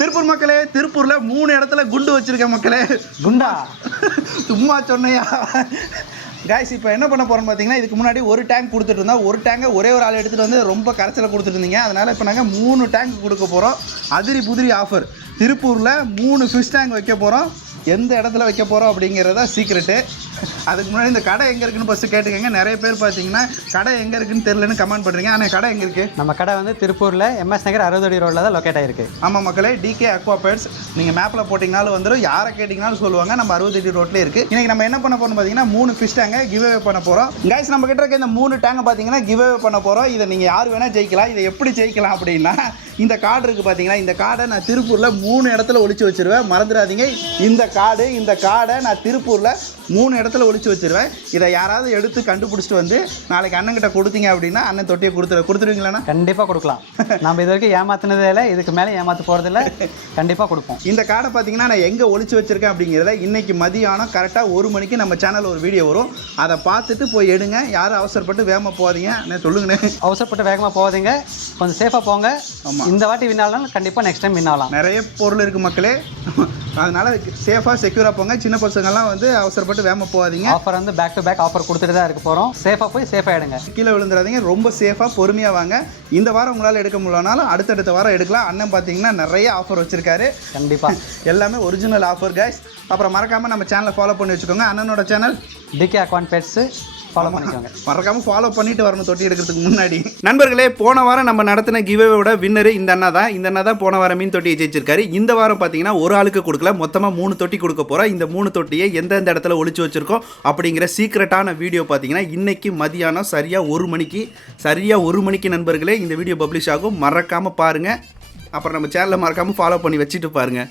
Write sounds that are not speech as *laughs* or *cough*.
திருப்பூர் மக்களே திருப்பூர்ல மூணு இடத்துல குண்டு வச்சிருக்கேன் மக்களே. குண்டா? சும்மா சொன்னையா? காய்ஸ் இப்போ என்ன பண்ண போறோம்னு பார்த்தீங்கன்னா இதுக்கு முன்னாடி ஒரு டேங்க் கொடுத்துட்டு இருந்தோம். ஒரு டேங்கை ஒரே ஒரு ஆள் எடுத்துகிட்டு வந்து ரொம்ப கரைச்சலை கொடுத்துட்டு இருந்தீங்க. அதனால் இப்போ நாங்கள் மூணு டேங்க் கொடுக்க போகிறோம் அதிரி புதிரி ஆஃபர் திருப்பூரில் மூணு ஃபிஷ் டேங்க் வைக்க போகிறோம் எந்த இடத்துல வைக்க போகிறோம் அப்படிங்கிறதா சீக்ரெட்டு அதுக்கு முன்னாடி இந்த கடை எங்கே இருக்குன்னு ஃபஸ்ட்டு கேட்டுக்கோங்க. நிறைய பேர் பார்த்தீங்கன்னா கடை எங்கே இருக்குன்னு தெரிலன்னு கமெண்ட் பண்ணுறீங்க ஆனால் கடை எங்கே இருக்குது நம்ம கடை வந்து திருப்பூரில் எம்எஸ் நகர் அறுபது அடி ரோட்டில் தான் லொக்கேட் ஆயிருக்கு. ஆமாம் மக்களே டிகே அக்வா பேட்ஸ் நீங்கள் மேப்பில் போட்டிங்கனாலும் வந்துடும் யாரை கேட்டிங்கனாலும் சொல்லுவாங்க. நம்ம அறுபத்தெட்டு ரோட்லேயே இருக்குது இன்றைக்கி நம்ம என்ன பண்ண போறோம் பார்த்தீங்கன்னா மூணு ஃபிஷ் டேங்கை கிவ் அவே பண்ண போகிறோம் கைஸ் நம்ம கிட்ட இருக்க இந்த மூணு டேங்கை பார்த்தீங்கன்னா கிவ் அவே பண்ண போகிறோம் இதை நீங்கள் யார் வேணால் ஜெயிக்கலாம். இதை எப்படி ஜெயிக்கலாம் அப்படின்னா இந்த கார்டு இருக்குது பார்த்தீங்களா? இந்த கார்டை நான் திருப்பூரில் மூணு இடத்துல ஒளிச்சு வச்சிருவேன். மறந்துடாதீங்க. இந்த கார்டு இந்த கார்டை நான் திருப்பூரில் மூணு இடத்துல ஒளிச்சு வச்சிருவேன். இதை யாராவது எடுத்து கண்டுபிடிச்சிட்டு வந்து நாளைக்கு அண்ணன் கிட்ட கொடுத்தீங்க அப்படின்னா அண்ணன் தொட்டியை கொடுத்துரு கொடுத்துருவீங்களாண்ணா கண்டிப்பாக கொடுக்கலாம். நம்ம இது வரைக்கும் ஏமாத்துனதே இல்லை இதுக்கு மேலே ஏமாற்ற போகிறதில்ல கண்டிப்பாக கொடுப்போம். இந்த கார்டை பார்த்தீங்கன்னா நான் எங்கே ஒளிச்சு வச்சிருக்கேன் அப்படிங்கிறத இன்னைக்கு மதியானம் கரெக்டாக ஒரு மணிக்கு நம்ம சேனலில் ஒரு வீடியோ வரும். அதை பார்த்துட்டு போய் எடுங்க. யாரும் அவசரப்பட்டு வேகமாக போகாதீங்க. அண்ணே சொல்லுங்கண்ணே. அவசரப்பட்டு வேகமாக போகாதீங்க. கொஞ்சம் சேஃபாக போங்க. ஆமா. இந்த வாட்டி வின் ஆகலாம் கண்டிப்பாக நெக்ஸ்ட் டைம் வின் ஆகலாம். நிறைய பொருள் இருக்குது மக்களே. அதனால சேஃபாக செக்யூராக போங்க. சின்ன பசங்கள்லாம் வந்து அவசரப்பட்டு வேகமாக போகாதீங்க. ஆஃபர் வந்து பேக் டு பேக் ஆஃபர் கொடுத்துட்டு தான் இருக்க போகிறோம் சேஃபாக போய் சேஃபாக எடுங்க கீழே விழுந்துடாதீங்க. ரொம்ப சேஃபாக பொறுமையாக வாங்க. இந்த வாரம் உங்களால் எடுக்க முடியலனாலும் அடுத்தடுத்த வாரம் எடுக்கலாம். அண்ணன் பார்த்தீங்கன்னா நிறைய ஆஃபர் வச்சுருக்காரு. கண்டிப்பாக *laughs* எல்லாமே ஒரிஜினல் ஆஃபர் guys. அப்புறம் மறக்காமல் நம்ம சேனலை ஃபாலோ பண்ணி வச்சுக்கோங்க. அண்ணனோட சேனல் டிகே அக்கௌண்ட் பெட்ஸு ஃபாலோ பண்ணிக்கோங்க. மறக்காம ஃபாலோ பண்ணிட்டு வரணும் தொட்டி எடுக்கிறதுக்கு முன்னாடி. நண்பர்களே போன வாரம் நம்ம நடத்தின கிவ்வேவோட வின்னர் இந்த அண்ணா தான். இந்த அண்ணா தான் போன வாரம் மீன் தொட்டியை ஜெயிச்சிருக்காரு. இந்த வாரம் பார்த்தீங்கன்னா ஒரு ஆளுக்கு கொடுக்கல. மொத்தமாக மூணு தொட்டி கொடுக்க போகிறோம் இந்த மூணு தொட்டியை எந்தெந்த இடத்துல ஒளிச்சு வச்சிருக்கோம் அப்படிங்கிற சீக்ரெட்டான வீடியோ பார்த்தீங்கன்னா இன்னைக்கு மதியானம் சரியாக ஒரு மணிக்கு சரியாக ஒரு மணிக்கு நண்பர்களே இந்த வீடியோ பப்ளிஷ் ஆகும். மறக்காமல் பாருங்கள் அப்புறம் நம்ம சேனலை மறக்காமல் ஃபாலோ பண்ணி வச்சுட்டு பாருங்கள்